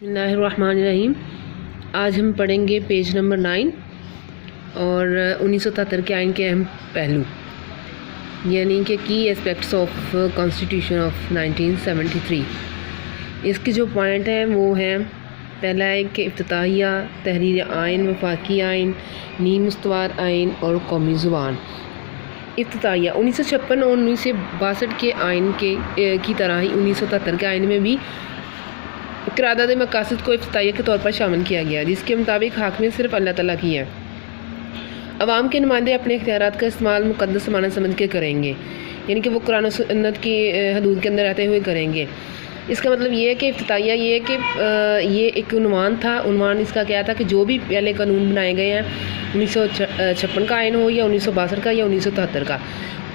बिस्मिल्लाहिर्रहमानिर्रहीम। आज हम पढ़ेंगे पेज नंबर 9 और 1973 के आइन के अहम पहलू, यानी कि की एस्पेक्ट्स ऑफ कॉन्स्टिट्यूशन ऑफ 1973। इसके जो पॉइंट हैं वो हैं, पहला है कि इफ्तिताहिया, तहरीर आइन, वफाकी आइन, नीम मुस्तवार आइन और कौमी ज़ुबान। इफ्तिताहिया 1956 और 1962 के आइन की तरह ही 1973 के आइन में भी करारदाद मकासद को इफ्तिताहिया के तौर पर शामिल किया गया, जिसके मुताबिक हाकमियत सिर्फ अल्लाह ताला की है। अवाम के नुमाइंदे अपने इख्तियारात का इस्तेमाल मुक़द्दस माना समझ के करेंगे, यानी कि वो कुरान और सुन्नत की हदूद के अंदर रहते हुए करेंगे। इसका मतलब ये है कि इफ्तिताहिया ये है कि ये एक उन्वान था। उन्वान इसका क्या था कि जो भी पहले कानून बनाए गए हैं, 1956 का आइन हो या 1962 का या 1973 का,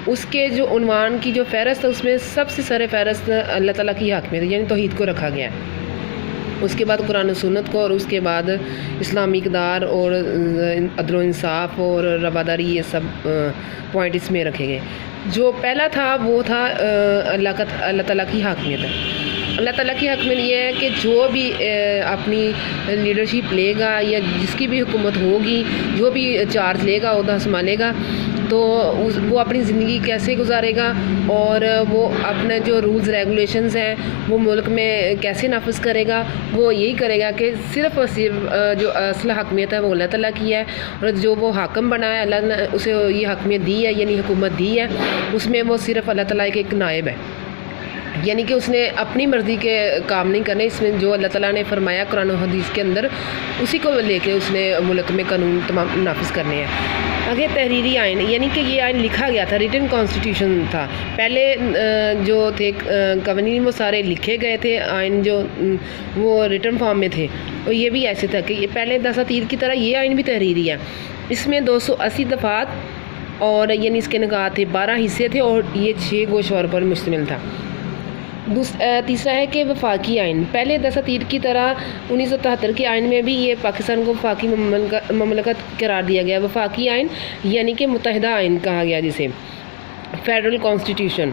उसके जो उन्वान की जो फ़हरस्त है उसमें सबसे सर फ़हरस्त अल्लाह ताला की हाकमियत यानी तौहीद को रखा गया है। उसके बाद कुरान और सुन्नत को, और उसके बाद इस्लामी इक़दार और अदल व इंसाफ और रवादारी, ये सब पॉइंट इसमें रखे गए। जो पहला था वो था अल्लाह ताला की हाकमियत है। अल्लाह ताला की हाकमियत ये है कि जो भी अपनी लीडरशिप लेगा या जिसकी भी हुकूमत होगी, जो भी चार्ज लेगा, ओहदा संभालेगा, तो वो अपनी ज़िंदगी कैसे गुजारेगा और वो अपने जो रूल्स रेगुलेशंस हैं वो मुल्क में कैसे नाफिज करेगा, वो यही करेगा कि सिर्फ़ और सिर्फ जो असल हकमियत है वो अल्लाह ताला की है। और जो वो हाकम बना है, अल्लाह ने उसे ये हकमियत दी है, यानी हुकूमत दी है, उसमें वो सिर्फ़ अल्लाह ताला के एक नायब है, यानी कि उसने अपनी मर्ज़ी के काम नहीं करने। इसमें जो अल्लाह ताला ने फरमाया कुरान और हदीस के अंदर, उसी को लेके उसने मुल्क में कानून तमाम नाफिज करने हैं। आगे तहरीरी आइन, यानी कि ये आइन लिखा गया था, रिटन कॉन्स्टिट्यूशन था। पहले जो थे कवानीन वो सारे लिखे गए थे, आइन जो वो रिटन फॉर्म में थे, और ये भी ऐसे था कि ये पहले दसातीर की तरह ये आइन भी तहरीरी है। इसमें 280 दफ़ात और यानी इसके निकात थे, 12 हिस्से थे और ये 6 गोशवारों पर मुश्तमिल था। तीसरा है कि वफाकी आइन, पहले दसातीर की तरह 1973 के आइन में भी ये पाकिस्तान को वफाकी ममलकत करार दिया गया। वफाकी आइन यानी कि मुत्तहिदा आइन कहा गया, जिसे फेडरल कॉन्स्टिट्यूशन।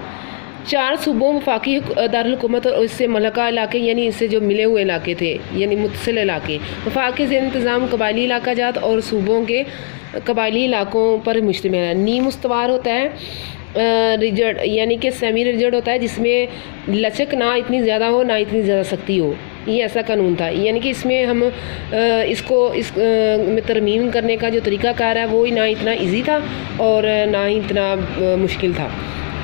4 सूबों, वफाकी दारुल-हुकूमत और इससे मलका इलाके, यानी इससे जो मिले हुए इलाके थे, यानी मुत्तसिल इलाके। वफाकी से इंतज़ाम कबायली इलाका जात और सूबों के कबायली इलाकों पर मुश्तमिल है। नीम मुस्तवार होता है रिजर्ड, यानी कि सेमी रिजर्ड होता है, जिसमें लचक ना इतनी ज़्यादा हो ना इतनी ज़्यादा सख्ती हो। ये ऐसा कानून था, यानी कि इसमें हम इस में तरमीम करने का जो तरीक़ाकार है वो ही ना इतना इजी था और ना ही इतना मुश्किल था।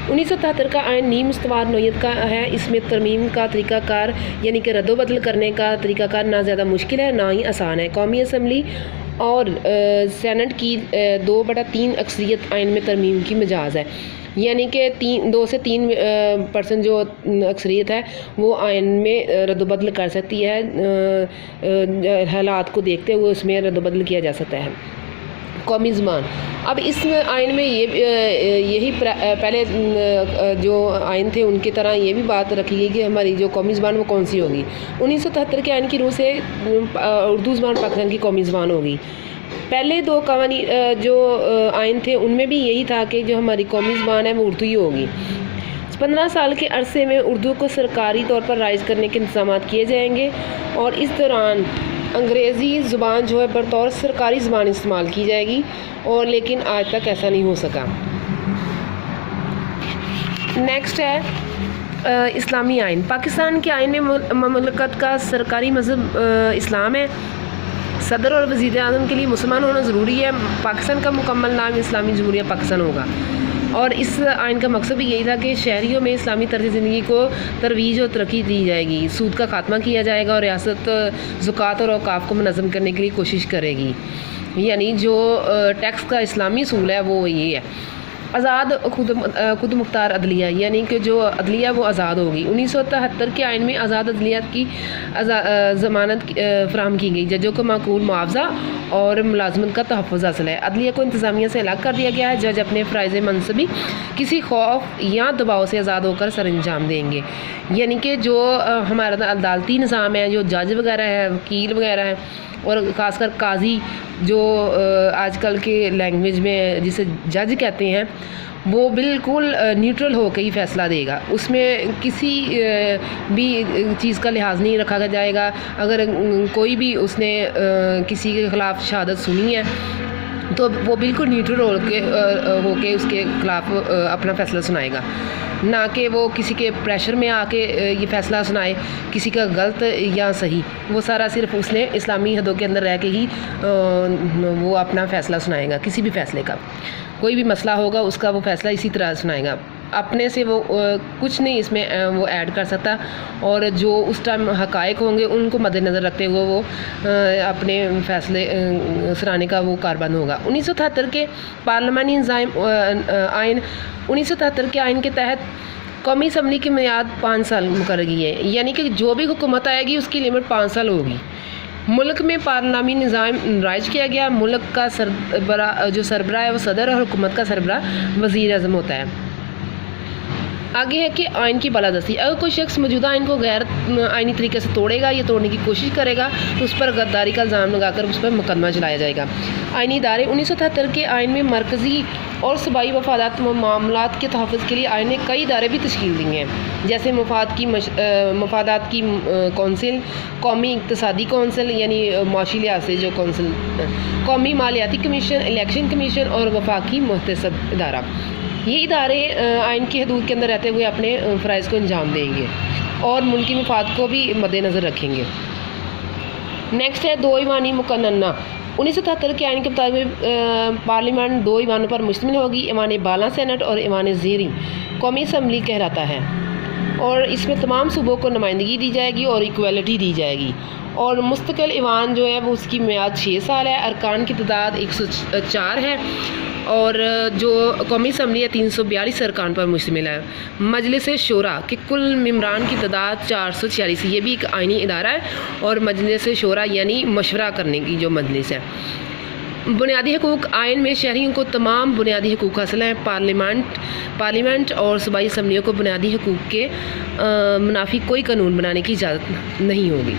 1973 का आइन नीम मुस्तवार नौयत का है। इसमें तरमीम का तरीक़ाकार यानी कि रद्द-ओ-बदल करने का तरीक़ाकार ना ज़्यादा मुश्किल है ना ही आसान है। कौमी असम्बली और सेनेट की 2/3 अक्सरियत आइन में तरमीम की मजाज है, यानी कि 2 से 3% जो अक्सरियत है वो आइन में रद्द-ओ-बदल कर सकती है। हालात को देखते हुए उसमें रद्द-ओ-बदल किया जा सकता है। कौमी ज़ुबान, अब इस आइन में यही पहले जो आइन थे उनकी तरह ये भी बात रखी गई कि हमारी जो कौमी ज़ुबान वो कौन सी होगी। 1973 के आइन की रूह से उर्दू ज़ुबान पाकिस्तान की कौमी ज़ुबान होगी। पहले 2 कवानी जो आइन थे उनमें भी यही था कि जो हमारी कौमी ज़ुबान है वो उर्दू ही होगी। 15 साल के अरसे में उर्दू को सरकारी तौर पर राइज करने के इंतज़ाम किए जाएंगे और इस दौरान अंग्रेज़ी ज़ुबान जो है बतौर सरकारी ज़ुबान इस्तेमाल की जाएगी, और लेकिन आज तक ऐसा नहीं हो सका। नेक्स्ट है इस्लामी आइन। पाकिस्तान के आइन में ममलकत का सरकारी मज़हब इस्लाम है। सदर और वज़ीर आज़म के लिए मुसलमान होना ज़रूरी है। पाकिस्तान का मुकम्मल नाम इस्लामी जमहूरिया पाकिस्तान होगा, और इस आइन का मकसद भी यही था कि शहरियों में इस्लामी तर्ज़ ज़िंदगी को तरवीज और तरक्की दी जाएगी। सूद का खात्मा किया जाएगा और रियासत ज़कात और औक़ाफ़ को मुनज़्ज़म करने के लिए कोशिश करेगी, यानी जो टैक्स का इस्लामी असूल है वो ये है। आज़ाद खुद मुख्तार अदलिया, यानी कि जो अदलिया वो आज़ाद होगी। 1973 के आइन में आज़ाद अदलियात की ज़मानत फ़राहम की गई। जजों को माकूल मुआवजा और मुलाजमत का तहफ़्फ़ुज़ हासिल है। अदलिया को इंतज़ामिया से अलग कर दिया गया है। जज अपने फ़राइज़ मनसबी किसी खौफ या दबाव से आज़ाद होकर सर अंजाम देंगे, यानी कि जो हमारा अदालती निज़ाम है, जो जज वगैरह है, वकील वगैरह है, और ख़ासकर काजी जो आजकल के लैंग्वेज में जिसे जज कहते हैं, وہ بالکل نیوٹرل ہو کے ہی فیصلہ دے گا، اس میں کسی بھی چیز کا لحاظ نہیں رکھا جائے گا۔ اگر کوئی بھی اس نے کسی کے خلاف شہادت سنی ہے تو وہ بالکل نیوٹرل ہو کے اس کے خلاف اپنا فیصلہ سنائے گا، نہ کہ وہ کسی کے پریشر میں آ کے یہ فیصلہ سنائے کسی کا غلط یا صحیح۔ وہ سارا صرف اس نے اسلامی حدوں کے اندر رہ کے ہی وہ اپنا فیصلہ سنائے گا۔ کسی بھی فیصلے کا کوئی بھی مسئلہ ہوگا اس کا وہ فیصلہ اسی طرح سنائے گا، اپنے سے وہ کچھ نہیں اس میں وہ ایڈ کر سکتا، اور جو اس ٹائم حقائق ہوں گے ان کو مد نظر رکھتے ہوئے وہ اپنے فیصلے سنانے کا وہ کاربند ہوگا۔ 1973 کے پارلیمانی آئین 1973 کے آئین کے تحت قومی اسمبلی کی میعاد 5 سال مقرر کی ہے، یعنی کہ جو بھی حکومت آئے گی اس کی لمٹ 5 سال ہوگی۔ ملک میں پارلیمانی نظام رائج کیا گیا۔ ملک کا جو سربراہ ہے وہ صدر، اور حکومت کا سربراہ وزیر اعظم ہوتا ہے۔ آگے ہے کہ آئین کی بالادستی۔ اگر کوئی شخص موجودہ آئین کو غیر آئینی طریقے سے توڑے گا یا توڑنے کی کوشش کرے گا تو اس پر غداری کا الزام لگا کر اس پر مقدمہ چلایا جائے گا۔ آئینی ادارے 1973 کے آئین میں مرکزی اور صوبائی مفادات و معاملات کے تحفظ کے لیے آئین نے کئی ادارے بھی تشکیل دیے ہیں، جیسے مفادات کی کونسل، قومی اقتصادی کونسل یعنی معاشی لحاظ سے جو کونسل، قومی مالیاتی کمیشن، الیکشن کمیشن اور وفاقی محتسب ادارہ۔ یہ ادارے آئین کی حدود کے اندر رہتے ہوئے اپنے فرائض کو انجام دیں گے اور ملکی مفاد کو بھی مد نظر رکھیں گے۔ نیکسٹ ہے 2 ایوانی مقننہ۔ 1973 کے آئین کے مطابق پارلیمنٹ 2 ایوانوں پر مشتمل ہوگی، ایوان بالا سینٹ اور ایوان زیریں قومی اسمبلی کہلاتا ہے، اور اس میں تمام صوبوں کو نمائندگی دی جائے گی اور ایکویلٹی دی جائے گی۔ اور مستقل ایوان جو ہے وہ اس کی میعاد 6 سال ہے۔ ارکان کی تعداد 104 ہے، اور جو قومی اسمبلی ہے 342 ارکان پر مشتمل ہے۔ مجلس شورا کے کل ممبران کی تعداد 446، یہ بھی ایک آئینی ادارہ ہے، اور مجلس شورا یعنی مشورہ کرنے کی جو مجلس ہے۔ بنیادی حقوق۔ آئین میں شہریوں کو تمام بنیادی حقوق حاصل ہیں۔ پارلیمنٹ اور صوبائی اسمبلیوں کو بنیادی حقوق کے منافی کوئی قانون بنانے کی اجازت نہیں ہوگی۔